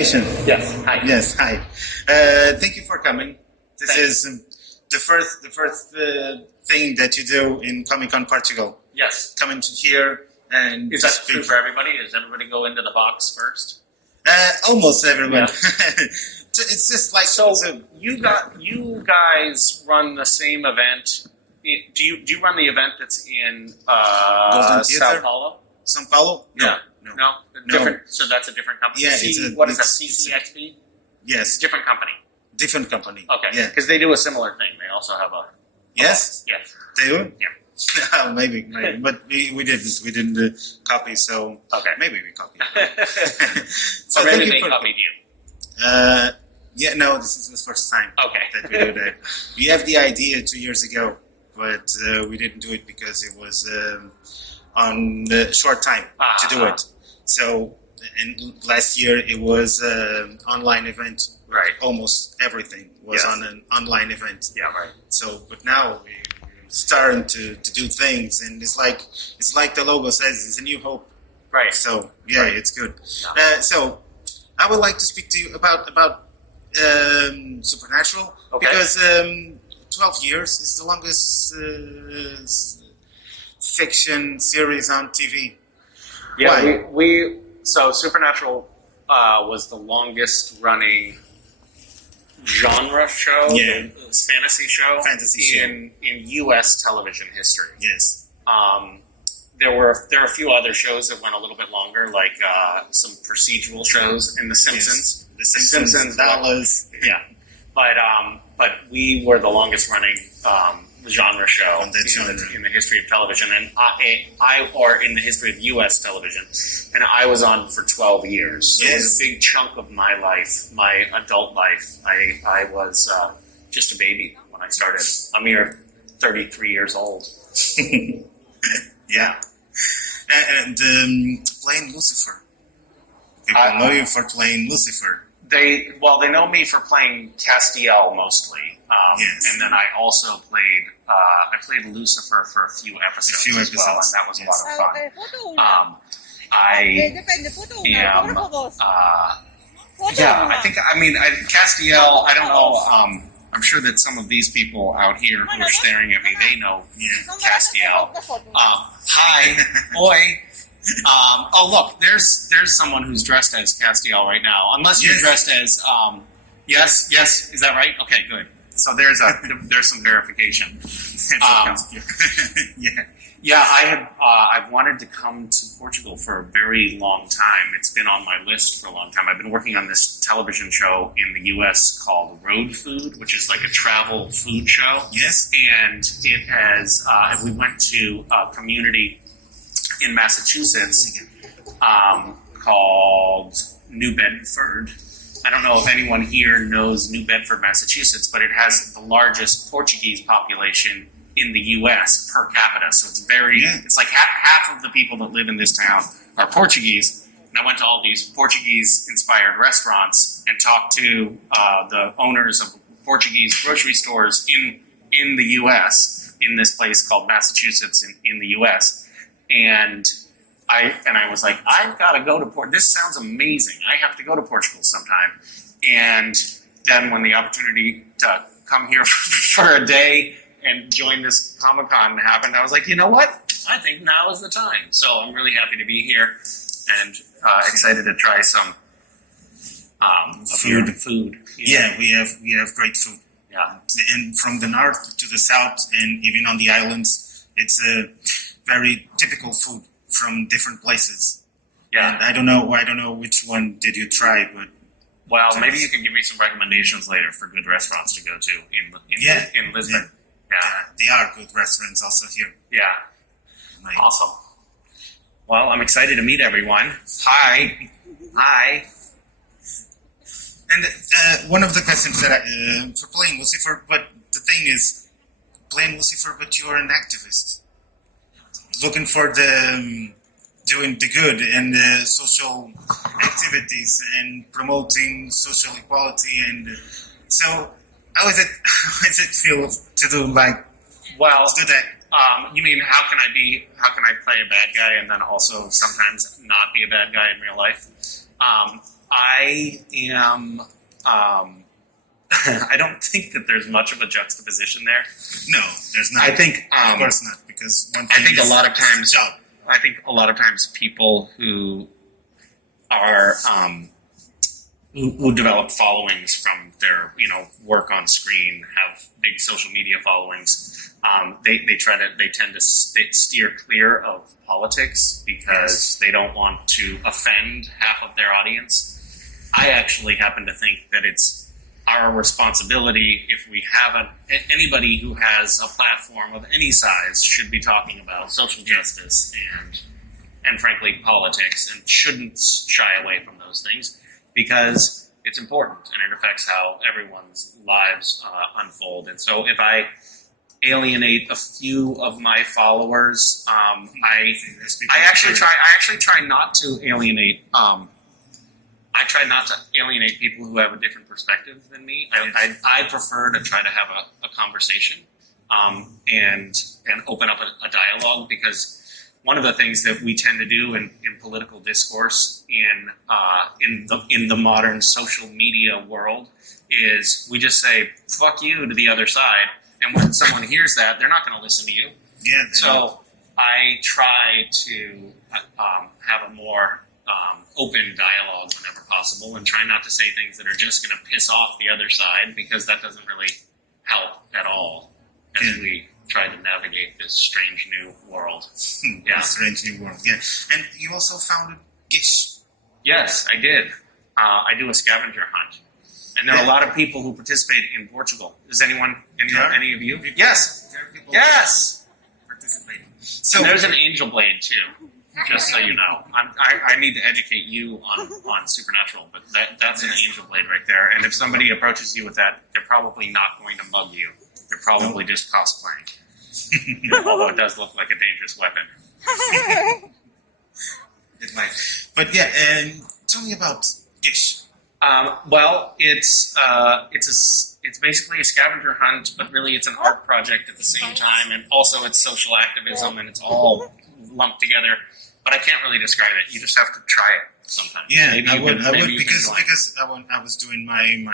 Yes. Hi. Yes. Hi. Thank you for coming. This is the first thing that you do in Comic Con Portugal. Yes. Coming to here and is that true for everybody? Does everybody go into the box first? Almost everyone. Yeah. It's just like you guys run the same event. Do you run the event that's in Sao Paulo? Sao Paulo? No. Different. So that's a different company. Yeah. What is that? CCXP? Yes. Different company. Different company. Okay. Yeah. Because they do a similar thing. They also have a. Yes. Yes. They do. Yeah. maybe, but we didn't copy. So okay. Maybe we copied. So maybe they copied you. Yeah. No, this is the first time. Okay. That we do that. We have the idea 2 years ago, but we didn't do it because it was on the short time to do it. So, and last year it was an online event. Right. Almost everything was on an online event. Yeah, right. So, but now we're starting to do things, and it's like the logo says, it's a new hope. Right. So, yeah, right. it's good. Yeah. So, I would like to speak to you about Supernatural, because 12 years is the longest fiction series on TV. Yeah, so Supernatural was the longest running genre show, fantasy show in U.S. television history. Yes. There were a few other shows that went a little bit longer, like some procedural shows in The Simpsons. Yes. The Simpsons, Dallas. Yeah, but we were the longest running genre show in the history of television, and or in the history of U.S. television, and I was on for 12 years. So it was a big chunk of my life, my adult life. I was just a baby when I started. I'm here 33 years old. Yeah. And playing Lucifer. People know you for playing Lucifer. They know me for playing Castiel mostly, and then I also played Lucifer for a few episodes as well, and that was a lot of fun. Castiel, I don't know. I'm sure that some of these people out here who are staring at me, they know Castiel. Hi, oi. Oh, look, there's someone who's dressed as Castiel right now. Unless you're dressed as, yes, is that right? Okay, good. So there's some verification. I've wanted to come to Portugal for a very long time. It's been on my list for a long time. I've been working on this television show in the U.S. called Road Food, which is like a travel food show. Yes. And it has, we went to a community in Massachusetts called New Bedford. I don't know if anyone here knows New Bedford, Massachusetts, but it has the largest Portuguese population in the U.S. per capita. So it's like half of the people that live in this town are Portuguese. And I went to all these Portuguese-inspired restaurants and talked to the owners of Portuguese grocery stores in the U.S., in this place called Massachusetts in the U.S., And I was like, I've got to go to Portugal. This sounds amazing. I have to go to Portugal sometime. And then when the opportunity to come here for a day and join this Comic Con happened, I was like, you know what? I think now is the time. So I'm really happy to be here and excited to try some food. Yeah, we have great food. Yeah, and from the north to the south, and even on the islands, it's a very typical food from different places. Yeah, and I don't know which one did you try, but maybe you can give me some recommendations later for good restaurants to go to in Lisbon. Yeah, they are good restaurants also here. Yeah, awesome. Well, I'm excited to meet everyone. Hi. And one of the questions that for playing Lucifer, but the thing is, playing Lucifer, but you're an activist, looking for doing the good and the social activities and promoting social equality, and so how is it feel to do like? Well, to do that? You mean how can I play a bad guy and then also sometimes not be a bad guy in real life? I am. I don't think that there's much of a juxtaposition there. No, there's not. I think, of course not, because one I thing think is a lot of times. job. I think a lot of times people who are who develop followings from their work on screen, have big social media followings. They tend to steer clear of politics because they don't want to offend half of their audience. I actually happen to think that it's our responsibility, if we have anybody who has a platform of any size should be talking about social justice and frankly politics, and shouldn't shy away from those things because it's important and it affects how everyone's lives unfold. And so if I alienate a few of my followers, I actually try not to alienate. I try not to alienate people who have a different perspective than me. I prefer to try to have a conversation and open up a dialogue, because one of the things that we tend to do in political discourse in the modern social media world is we just say "fuck you" to the other side, and when someone hears that, they're not going to listen to you. Yeah. So I try to have a more open dialogue whenever possible, and try not to say things that are just going to piss off the other side, because that doesn't really help at all as we try to navigate this strange new world. Yeah, strange new world. Yeah, and you also founded Gish. Yes, I did. I do a scavenger hunt, and there are a lot of people who participate in Portugal. Is any of you? Yes. Yes. Participating. So and there's an angel blade too. Just so you know, I need to educate you on supernatural, but that's an angel blade right there. And if somebody approaches you with that, they're probably not going to mug you. They're probably just cosplaying. Although it does look like a dangerous weapon. It might. But yeah, tell me about Gish. Well, it's basically a scavenger hunt, but really it's an art project at the same time, and also it's social activism, and it's all lumped together. But I can't really describe it. You just have to try it sometime. Yeah, I would because I was doing my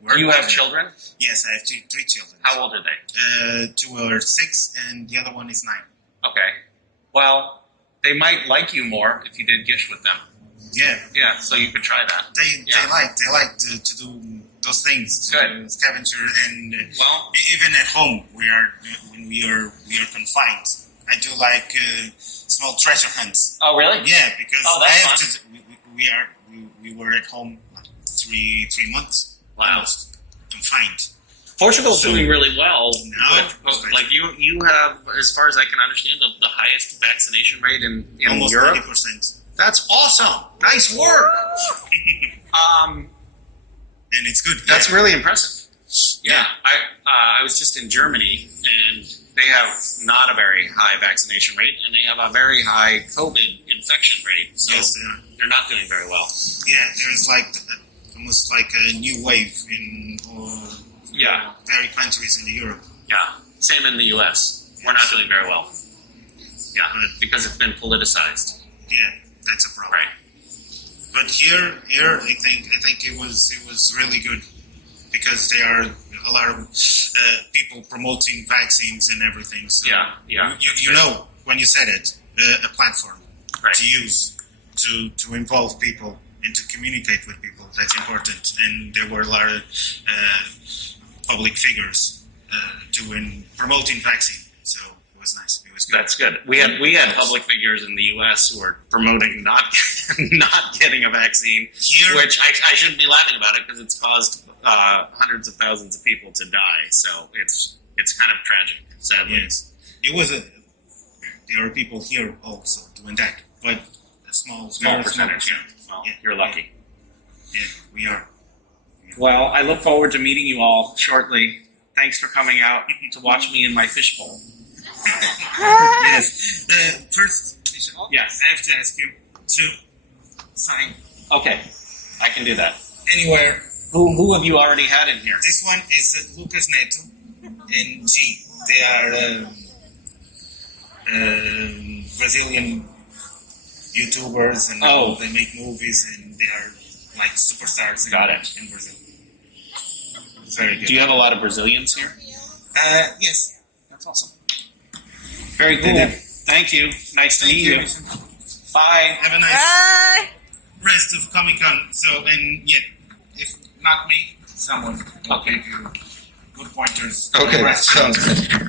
work. Do you have children? Yes, I have three children. How old are they? 2 are 6, and the other one is 9. Okay. Well, they might like you more if you did Gish with them. Yeah. Yeah, so you could try that. They like to do those things. Good. Scavenger, and well, even at home when we are confined. I do like small treasure hunts. Oh, really? Yeah, because that's fun. We were at home like 3 months. Wow. Almost confined. Portugal's doing really well. No, like you have, as far as I can understand, the highest vaccination rate in almost Europe. 90%. That's awesome. Nice work. And it's good. That's really impressive. Yeah. I was just in Germany, and they have not a very high vaccination rate, and they have a very high COVID infection rate. So yes, they're not doing very well. Yeah, there's almost like a new wave in very countries in Europe. Yeah, same in the U.S. We're not doing very well. Yeah, because it's been politicized. Yeah, that's a problem. Right. But here, I think it was really good, because there are a lot of people promoting vaccines and everything. So yeah. You know, when you said it, a platform to use to involve people and to communicate with people. That's important. And there were a lot of public figures promoting vaccine. So it was nice. It was good. That's good. We had public figures in the U.S. who were promoting not getting a vaccine, which I shouldn't be laughing about it, because it's caused hundreds of thousands of people to die. So it's kind of tragic, sadly. Yes, it was there are people here also doing that, but a small percentage. Well, you're lucky. Yeah, we are. Well, I look forward to meeting you all shortly. Thanks for coming out to watch me in my fishbowl. Yes. First, yes, I have to ask you to sign. Okay, I can do that. Anywhere. Who have you already had in here? This one is Lucas Neto and G. They are Brazilian YouTubers, and they make movies, and they are like superstars in Brazil. It's very good. Do you have a lot of Brazilians here? Yes. That's awesome. Very cool. Thank you. Nice to meet you. Bye. Have a nice rest of Comic Con. So, and yeah, if not me, someone will give you good pointers. Okay, sounds good.